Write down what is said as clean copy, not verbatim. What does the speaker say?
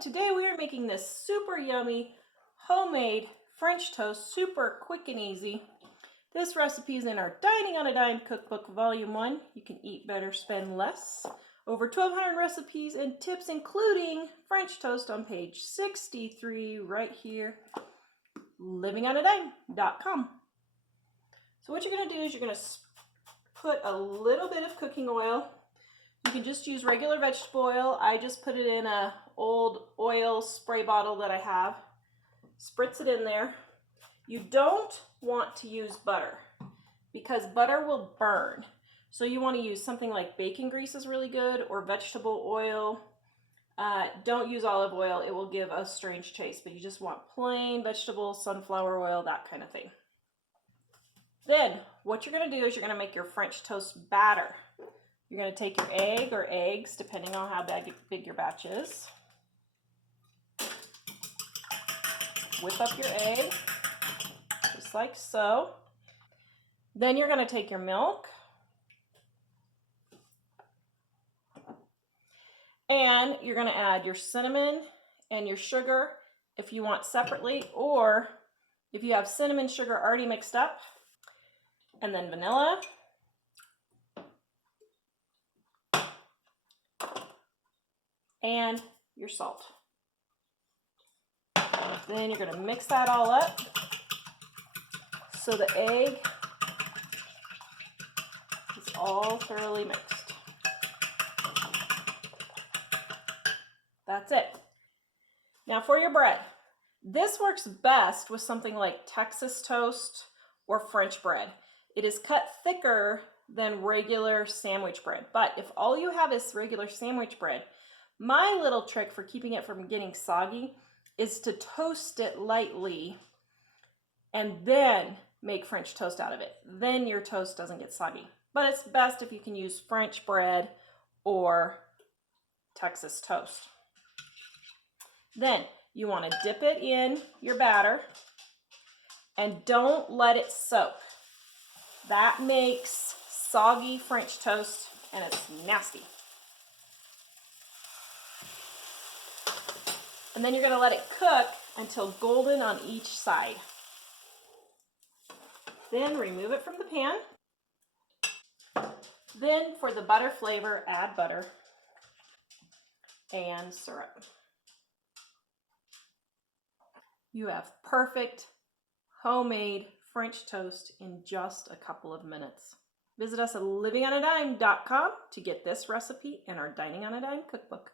today we are making this super yummy homemade French toast, super quick and easy. This recipe is in our Dining on a Dime Cookbook Volume 1. You can eat better, spend less. Over 1,200 recipes and tips, including French toast on page 63 right here, livingonadime.com. So what you're going to do is you're going to put a little bit of cooking oil. You can just use regular vegetable oil. I just put it in an old oil spray bottle that I have. Spritz it in there. You don't want to use butter because butter will burn. So you want to use something like bacon grease is really good, or vegetable oil. Don't use olive oil. It will give a strange taste, but you just want plain vegetable, sunflower oil, that kind of thing. Then what you're going to do is you're going to make your French toast batter. You're going to take your egg or eggs, depending on how big your batch is. Whip up your egg, just like so. Then you're going to take your milk. And you're going to add your cinnamon and your sugar if you want separately, or if you have cinnamon, sugar already mixed up. And then vanilla. And your salt. Then you're going to mix that all up so the egg is all thoroughly mixed. That's it. Now for your bread. This works best with something like Texas toast or French bread. It is cut thicker than regular sandwich bread, but if all you have is regular sandwich bread, my little trick for keeping it from getting soggy is to toast it lightly and then make French toast out of it. Then your toast doesn't get soggy. But it's best if you can use French bread or Texas toast. Then you want to dip it in your batter and don't let it soak. That makes soggy French toast and it's nasty. And then you're going to let it cook until golden on each side. Then remove it from the pan. Then for the butter flavor, add butter and syrup. You have perfect homemade French toast in just a couple of minutes. Visit us at livingonadime.com to get this recipe and our Dining on a Dime cookbook.